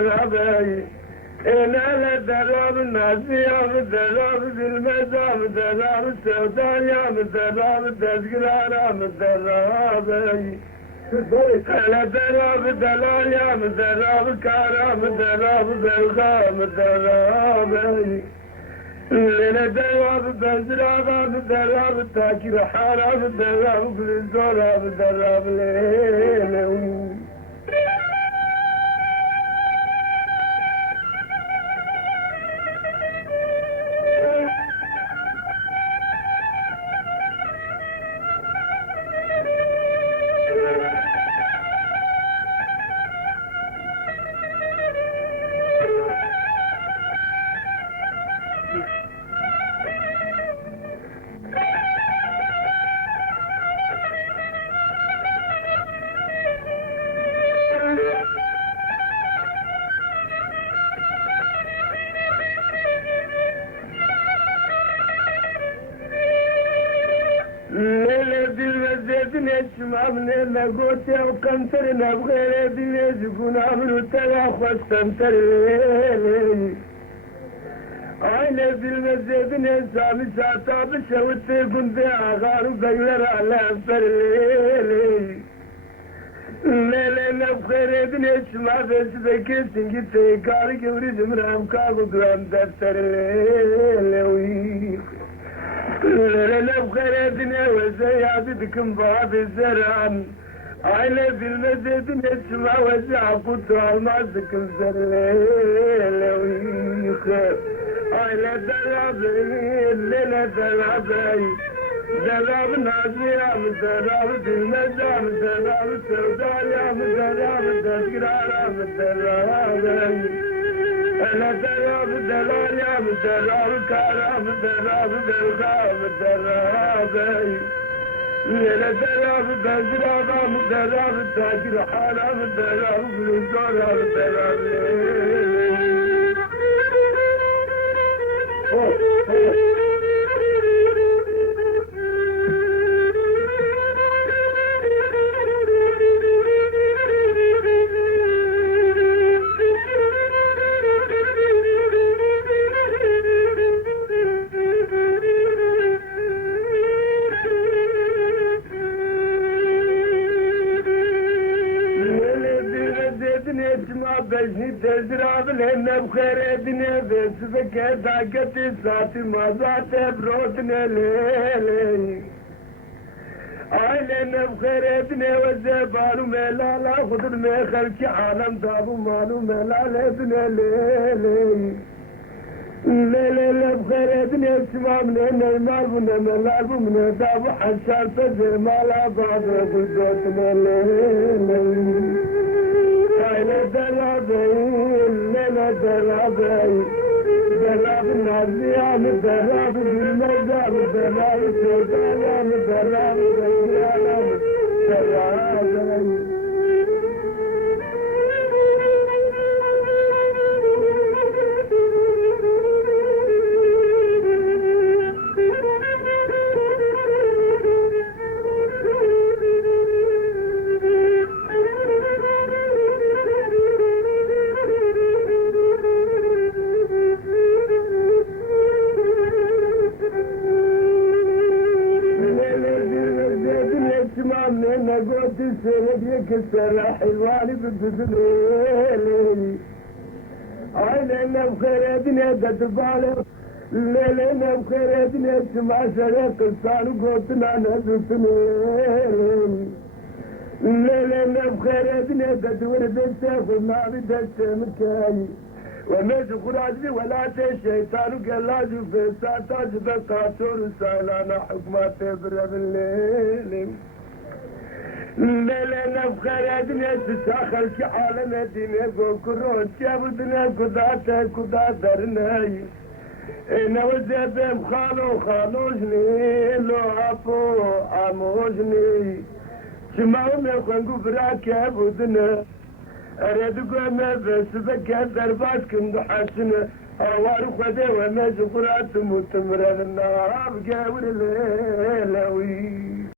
درابي إنا لدراب الناسية مدراب المزام دراب السودانية مدراب تذكرارا مدرابي أنا دراب دلاليا مدراب كارا مدراب بلغا مدرابي لنا دراب بزرابا مدراب تاكير حارا مدراب بلزورا مدراب ليلو نسمع من المقوتة وكمترنا بغير بليز يكون عملوا تلاخوا استمتر ليلي عيني بالمزيد نسا مساطا بشوت يكون بيع غارو غير على أفر ليلي ليلي بغير نسمع بس بكيسن جيتي كارك وريد مرام كاغو قرام دفتر ليلي لنا بخير الدنيا وزيادتكم باب الزرعان عيني في المزيد نسمع وزع قطع المعزك الزرليل ويخير عيني درابي لنا درابي دراب نازية مدراب في المزام دراب السودانية مدراب تذكرارا مدرابي أنا دراب دلاليا مدراب كارا مدراب بلغا مدرابي أنا دراب بزرابا مدراب تاكر حالا مدراب بلزورا مدرابي بجني تزراب لنا بخير الدنيا بس فكر داقتي ساتي ما زات بروتنا ليلي عيننا بخير الدنيا والزبال ملا لا خضر ما خلك عالم دابو مالو ملا لبنا ليلي ليلي بخير الدنيا اسمع من هنا المال بنا ملا بنا دابو حشار فزر مالا بعض بلدوتنا ليلي أنا درابي لنا درابي دراب النازية دراب بالمزام دراب السودانية دراب الزيانة درابي أنا قلت السرق يكسر حلواني بالدسليلي عيننا بخير الدنيا تتبالي ليلنا بخير الدنيا تسمع سرق الصال وقلتنا نزلتني ليلنا بخير الدنيا تتورد السيف وما بدت مكاي ومش خراجي ولا الشيطان قال لازم في ساتاج بقاطور سايلانا حكمات برا بالليل ليلنا بخير الدنيا تساخر في عالم الدنيا كرون شاب الدنيا كدا درناي انا وزبم خالوجني لو عفو عموجني شمعوا من خنقو براكب ودنا أريد قوم بس بكى درباتكم ضحسنا أوار خذا وما زفرات متمرد النار قاول الليلوي